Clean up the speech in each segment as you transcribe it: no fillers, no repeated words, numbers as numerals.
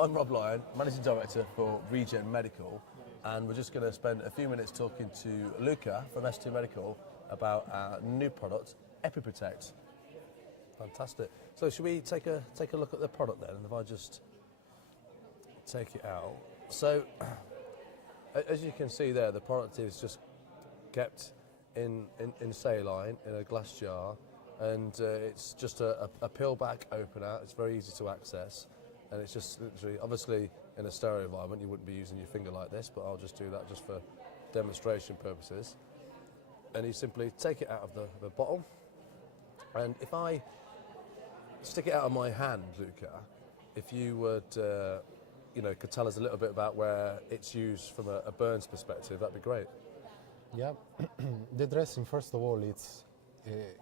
I'm Rob Lyon, Managing Director for Regen Medical, and we're just going to spend a few minutes talking to Luca from S2 Medical about our new product, Epiprotect. Fantastic. So should we take a look at the product then, and if I just take it out. So as you can see there, the product is just kept in saline in a glass jar, and it's just a peel back opener. It's very easy to access, and it's just literally, obviously in a stereo environment you wouldn't be using your finger like this, but I'll just do that just for demonstration purposes. And you simply take it out of the bottle, and if I stick it out of my hand, Luca, if you would could tell us a little bit about where it's used from a burns perspective, that'd be great. Yeah, the dressing, first of all, it's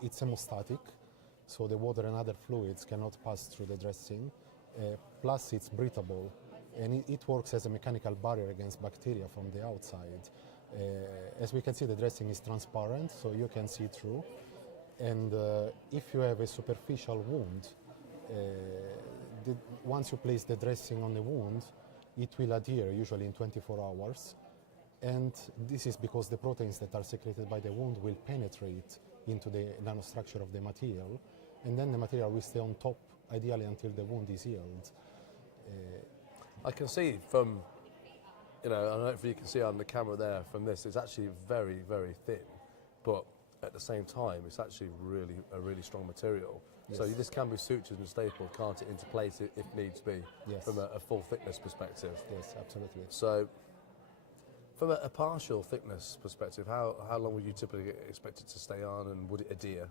hemostatic, so the water and other fluids cannot pass through the dressing. Plus, it's breathable, and it works as a mechanical barrier against bacteria from the outside. As we can see, the dressing is transparent, so you can see through. And if you have a superficial wound, once you place the dressing on the wound, it will adhere, usually in 24 hours. And this is because the proteins that are secreted by the wound will penetrate into the nanostructure of the material, and then the material will stay on top, ideally until the wound is healed. I can see from, I don't know if you can see on the camera there from this, it's actually very, very thin, but at the same time, it's actually a really strong material. Yes. So this can be sutured and stapled, can't it, into place if needs be, yes, from a full thickness perspective? Yes, absolutely. So from a partial thickness perspective, how long would you typically expect it to stay on, and would it adhere?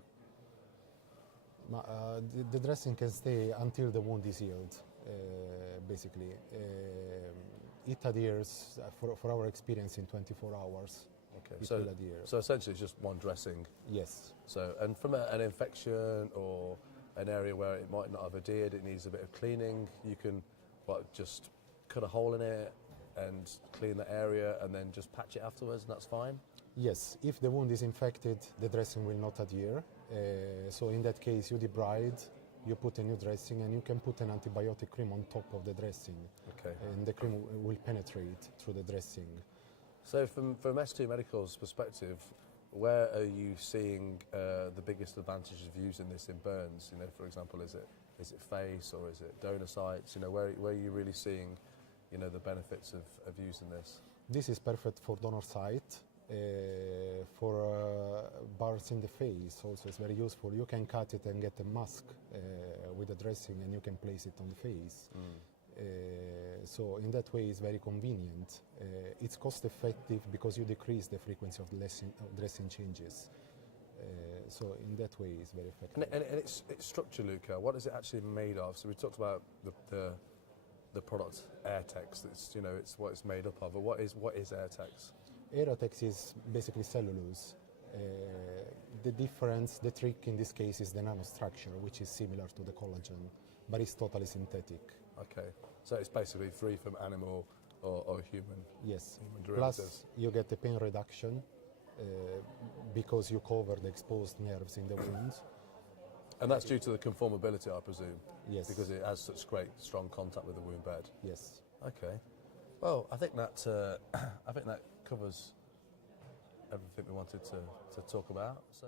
The dressing can stay until the wound is healed, basically. It adheres, for our experience, in 24 hours. Okay, so essentially it's just one dressing. Yes. So, and from an infection or an area where it might not have adhered, it needs a bit of cleaning, you can just cut a hole in it and clean the area and then just patch it afterwards, and that's fine? Yes, if the wound is infected, the dressing will not adhere. So in that case, you debride, you put a new dressing, and you can put an antibiotic cream on top of the dressing. Okay. And the cream will penetrate through the dressing. So from S2 Medical's perspective, where are you seeing the biggest advantage of using this in burns? For example, is it face or is it donor sites? Where are you really seeing the benefits of using this? This is perfect for donor site. For burns in the face also it's very useful. You can cut it and get a mask with the dressing, and you can place it on the face. So in that way it's very convenient. It's cost effective because you decrease the frequency of dressing changes. So in that way it's very effective. And its structure, Luca, what is it actually made of? So we talked about the product Airtex. It's what it's made up of. But what is Airtex? Airtex is basically cellulose. The difference, the trick in this case, is the nanostructure, which is similar to the collagen, but it's totally synthetic. Okay, so it's basically free from animal or human. Yes. Human derivatives. Plus, you get a pain reduction because you cover the exposed nerves in the wound. And that's due to the conformability, I presume. Yes. Because it has such great, strong contact with the wound bed. Yes. Okay. Well, I think that covers everything we wanted to talk about. So.